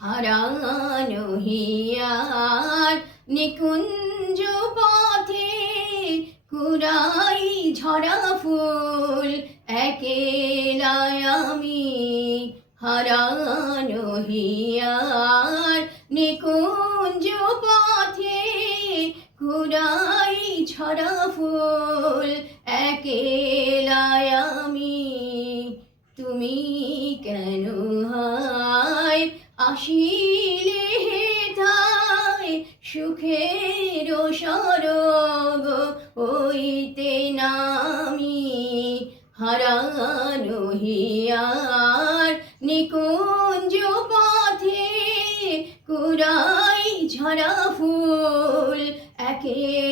হারানো হিয়ার নিকুঞ্জ পথে কুড়াই ঝরা ফুল একেলায় আমি। হারানো হিয়ার নিকুঞ্জ পথে কুড়াই ঝরা ফুল একেলায় আমি। তুমি কেন হায় আসিলে হেথায় সুখের সরগ হইতে নামি। হারানো হিয়ার নিকুঞ্জ পথে কুড়াই ঝরা ফুল একে